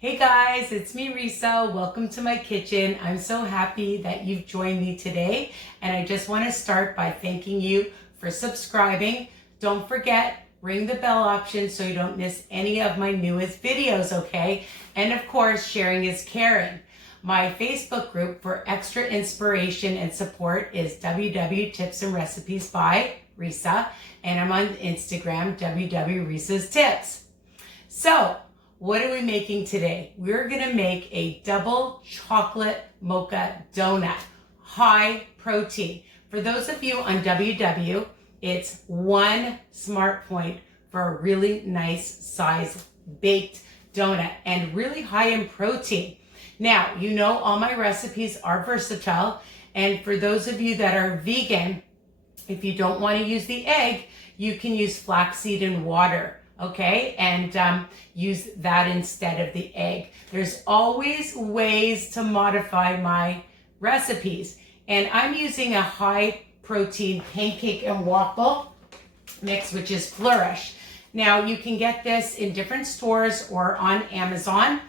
Hey guys, it's me Risa. Welcome to my kitchen. I'm so happy that you've joined me today, and I just want to start by thanking you for subscribing. Don't forget, ring the bell option so you don't miss any of my newest videos, okay? And of course, sharing is caring. My Facebook group for extra inspiration and support is WW Tips and Recipes by Risa, and I'm on Instagram, WW Risa's Tips. So, what are we making today? We're gonna make a double chocolate mocha donut, high protein. For those of you on WW, it's 1 smart point for a really nice size baked donut and really high in protein. Now, you know all my recipes are versatile, and for those of you that are vegan, if you don't want to use the egg, you can use flaxseed and water. Okay, and use that instead of the egg. There's always ways to modify my recipes. And I'm using a high protein pancake and waffle mix, which is Flourish. Now you can get this in different stores or on Amazon.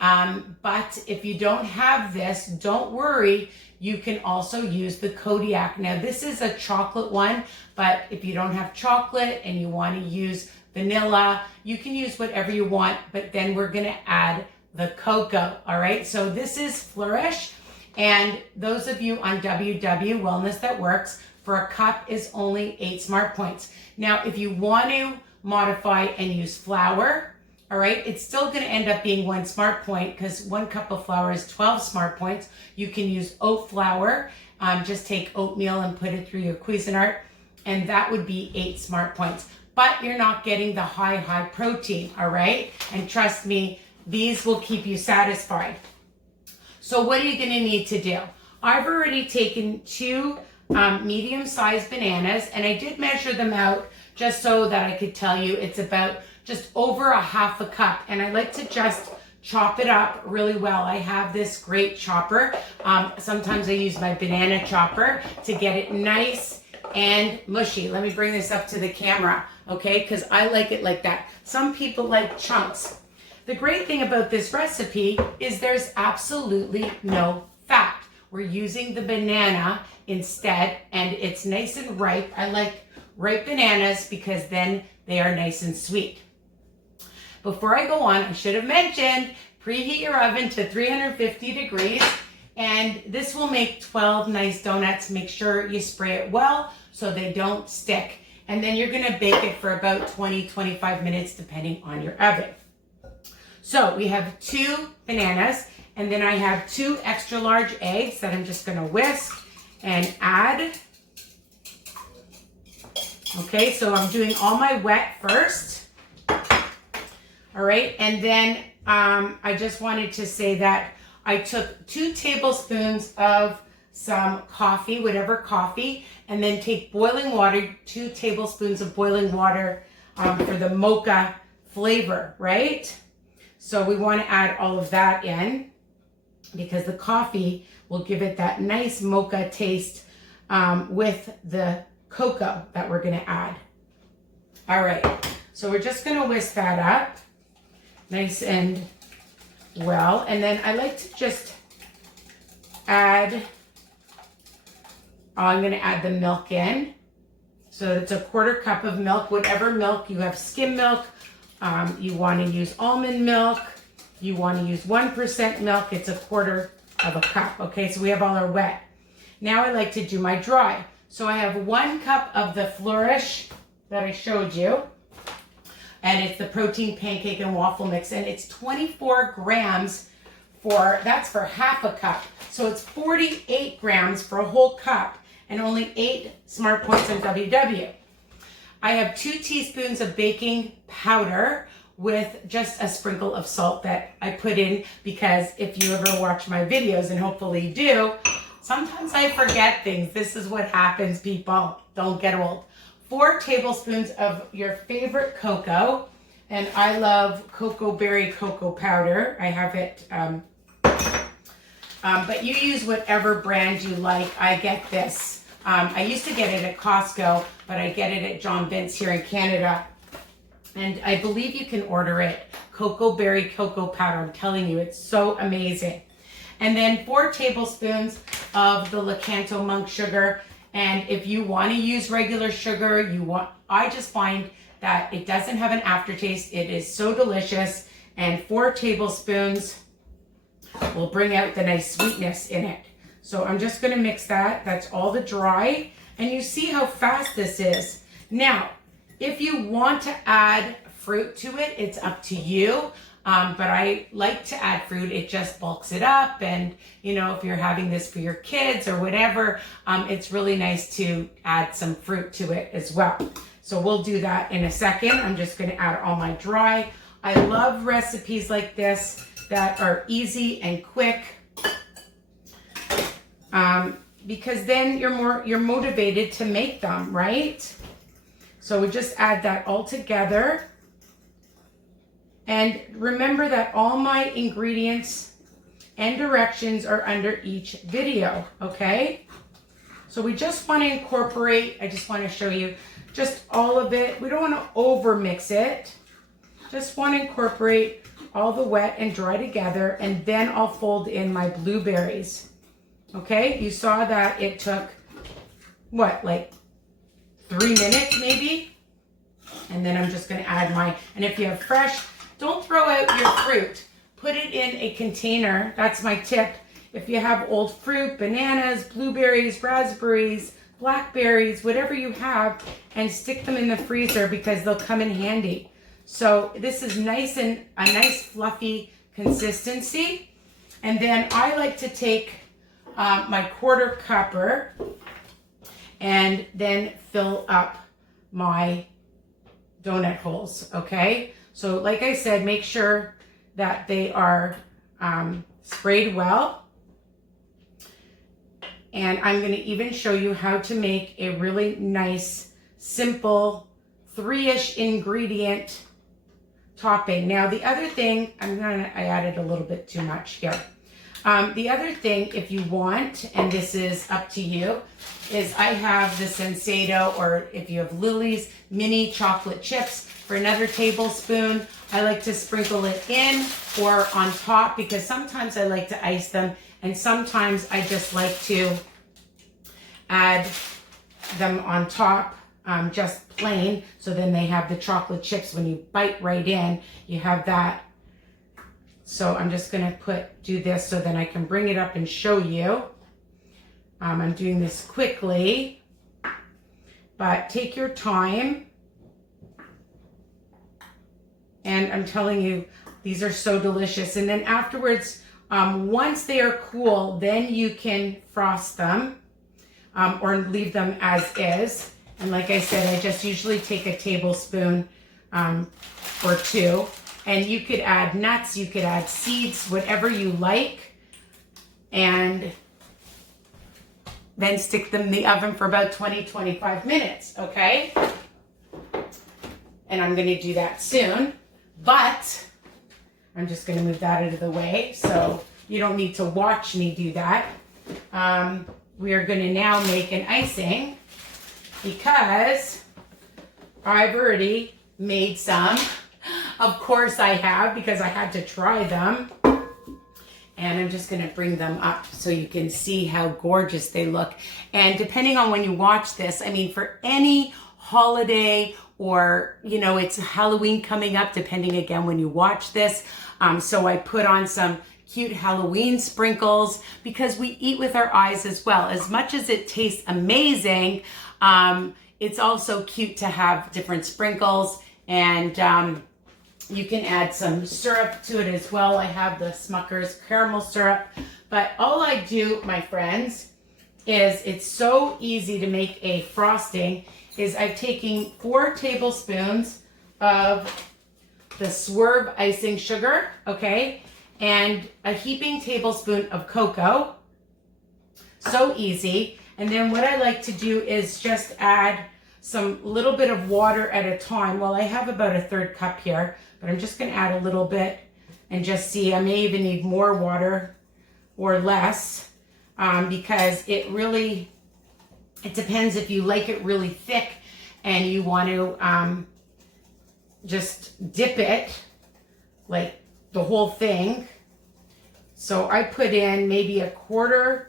But if you don't have this, don't worry. You can also use the Kodiak. Now this is a chocolate one, but if you don't have chocolate and you want to use vanilla, you can use whatever you want, but then we're gonna add the cocoa, all right? So this is Flourish, and those of you on WW Wellness That Works, for a cup is only 8 smart points. Now, if you want to modify and use flour, all right, it's still gonna end up being 1 smart point because 1 cup of flour is 12 smart points. You can use oat flour, just take oatmeal and put it through your Cuisinart, and that would be 8 smart points. But you're not getting the high protein, all right? And trust me, these will keep you satisfied. So what are you gonna need to do? I've already taken 2 medium-sized bananas, and I did measure them out just so that I could tell you it's about just over a half a cup. And I like to just chop it up really well. I have this great chopper. Sometimes I use my banana chopper to get it nice and mushy. Let me bring this up to the camera, okay? Because I like it like that. Some people like chunks. The great thing about this recipe is there's absolutely no fat. We're using the banana instead, and it's nice and ripe. I like ripe bananas because then they are nice and sweet. Before I go on, I should have mentioned, preheat your oven to 350 degrees. And this will make 12 nice donuts. Make sure you spray it well so they don't stick. And then you're gonna bake it for about 20-25 minutes depending on your oven. So we have 2 bananas, and then I have 2 extra large eggs that I'm just gonna whisk and add. Okay, so I'm doing all my wet first. All right, and then I just wanted to say that I took 2 tablespoons of some coffee, whatever coffee, and then take boiling water, 2 tablespoons of boiling water for the mocha flavor, right? So we want to add all of that in because the coffee will give it that nice mocha taste with the cocoa that we're going to add. All right, so we're just going to whisk that up nice and well, and then I like to just add, I'm going to add the milk in. So it's a 1/4 cup of milk, whatever milk you have, skim milk, you want to use almond milk, you want to use 1% milk, it's a 1/4 of a cup. Okay, so we have all our wet. Now I like to do my dry. So I have 1 cup of the Flourish that I showed you. And it's the protein pancake and waffle mix, and it's 24 grams that's for half a cup. So it's 48 grams for a whole cup and only 8 smart points on WW. I have 2 teaspoons of baking powder with just a sprinkle of salt that I put in because if you ever watch my videos, and hopefully you do, sometimes I forget things. This is what happens, people. Don't get old. 4 tablespoons of your favorite cocoa, and I love cocoa berry cocoa powder. I have it, but you use whatever brand you like. I get this. I used to get it at Costco, but I get it at John Vince here in Canada. And I believe you can order it cocoa berry cocoa powder. I'm telling you, it's so amazing. And then 4 tablespoons of the Lakanto monk sugar. And if you want to use regular sugar, I just find that it doesn't have an aftertaste. It is so delicious. And 4 tablespoons will bring out the nice sweetness in it. So I'm just going to mix that. That's all the dry. And you see how fast this is. Now, if you want to add fruit to it, it's up to you. But I like to add fruit. It just bulks it up. And, you know, if you're having this for your kids or whatever, it's really nice to add some fruit to it as well. So we'll do that in a second. I'm just going to add all my dry. I love recipes like this that are easy and quick. Because then you're motivated to make them, right? So we just add that all together. And remember that all my ingredients and directions are under each video, okay? So we just want to incorporate, I just want to show you just all of it. We don't want to over mix it. Just want to incorporate all the wet and dry together, and then I'll fold in my blueberries. Okay, you saw that it took, what, like 3 minutes maybe? And then I'm just going to add and if you have fresh, don't throw out your fruit. Put it in a container. That's my tip. If you have old fruit, bananas, blueberries, raspberries, blackberries, whatever you have, and stick them in the freezer because they'll come in handy. So this is nice and a nice fluffy consistency. And then I like to take my 1/4 cupper and then fill up my donut holes, okay? So like I said, make sure that they are sprayed well. And I'm going to even show you how to make a really nice, simple 3-ish ingredient topping. Now the other thing, I added a little bit too much here. The other thing, if you want, and this is up to you, is I have the Sensado, or if you have Lily's mini chocolate chips, for another tablespoon. I like to sprinkle it in or on top because sometimes I like to ice them, and sometimes I just like to add them on top just plain, so then they have the chocolate chips. When you bite right in, you have that. So I'm just going to do this so then I can bring it up and show you. I'm doing this quickly, but take your time. And I'm telling you, these are so delicious. And then afterwards, once they are cool, then you can frost them or leave them as is. And like I said, I just usually take a tablespoon or 2. And you could add nuts, you could add seeds, whatever you like. And then stick them in the oven for about 20-25 minutes, okay? And I'm going to do that soon. But I'm just going to move that out of the way so you don't need to watch me do that. We are going to now make an icing because I've already made some. Of course I have, because I had to try them. And I'm just going to bring them up so you can see how gorgeous they look. And depending on when you watch this, I mean, for any holiday, or, you know, it's Halloween coming up, depending again when you watch this. So I put on some cute Halloween sprinkles because we eat with our eyes as well. As much as it tastes amazing, it's also cute to have different sprinkles. And you can add some syrup to it as well. I have the Smucker's caramel syrup. But all I do, my friends, is it's so easy to make a frosting. Is I've taken 4 tablespoons of the Swerve icing sugar, okay, and a heaping tablespoon of cocoa. So easy. And then what I like to do is just add some little bit of water at a time. Well, I have about a 1/3 cup here, but I'm just going to add a little bit and just see. I may even need more water or less because it really... It depends if you like it really thick and you want to just dip it like the whole thing. So I put in maybe a quarter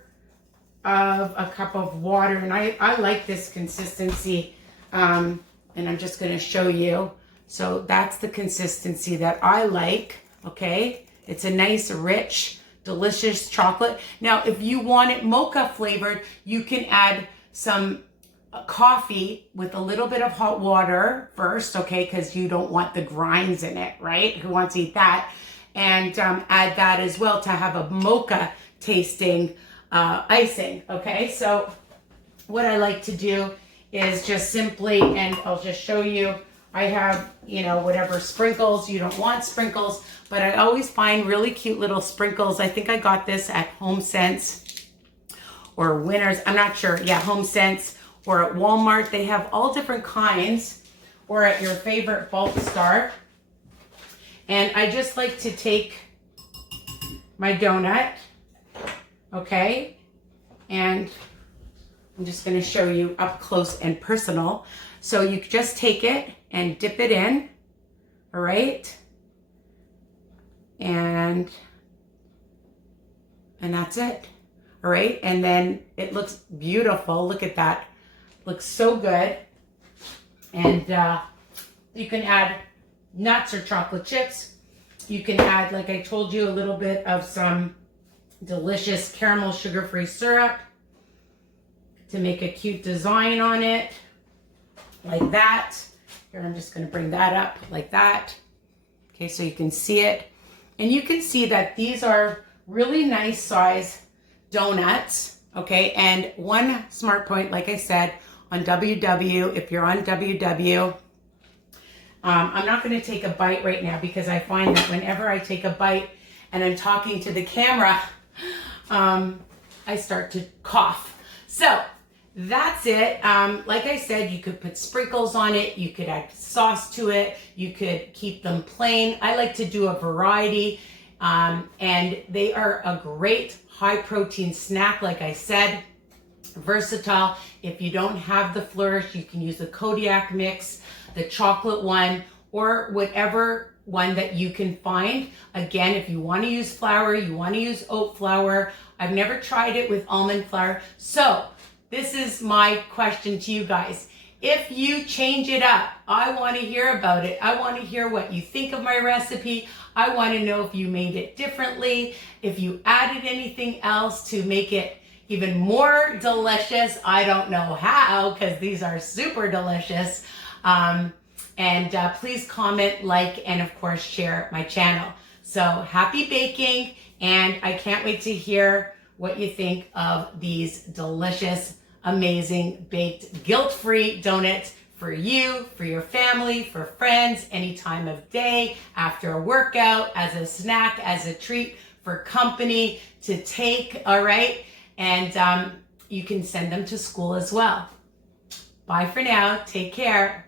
of a cup of water, and I like this consistency, and I'm just going to show you. So that's the consistency that I like, okay? It's a nice, rich, delicious chocolate. Now, if you want it mocha flavored, you can add some coffee with a little bit of hot water first, okay? Because you don't want the grinds in it, right? Who wants to eat that? And add that as well to have a mocha tasting icing, okay? So what I like to do is just simply, and I'll just show you, I have, you know, whatever sprinkles. You don't want sprinkles, but I always find really cute little sprinkles. I think I got this at Home Sense or Winners. I'm not sure. Yeah, Home Sense or at Walmart. They have all different kinds, or at your favorite bulk store. And I just like to take my donut, okay? And I'm just going to show you up close and personal. So you just take it and dip it in, all right? And that's it, all right? And then it looks beautiful. Look at that. Looks so good. And you can add nuts or chocolate chips. You can add, like I told you, a little bit of some delicious caramel sugar-free syrup to make a cute design on it, like that. Here, I'm just going to bring that up like that. Okay, so you can see it. And you can see that these are really nice size donuts, okay? And one smart point, like I said, on WW, if you're on WW, I'm not going to take a bite right now because I find that whenever I take a bite and I'm talking to the camera, I start to cough. So that's it. Like I said, you could put sprinkles on it. You could add sauce to it. You could keep them plain. I like to do a variety. And they are a great high protein snack. Like I said, versatile. If you don't have the Flourish, you can use the Kodiak mix, the chocolate one, or whatever one that you can find. Again, if you want to use flour, you want to use oat flour. I've never tried it with almond flour. So this is my question to you guys. If you change it up, I want to hear about it. I want to hear what you think of my recipe. I want to know if you made it differently, if you added anything else to make it even more delicious. I don't know how, because these are super delicious. Please comment, like, and of course share my channel. So happy baking, and I can't wait to hear what you think of these delicious, amazing baked guilt-free donuts for you, for your family, for friends, any time of day, after a workout, as a snack, as a treat, for company to take, all right? And you can send them to school as well. Bye for now. Take care.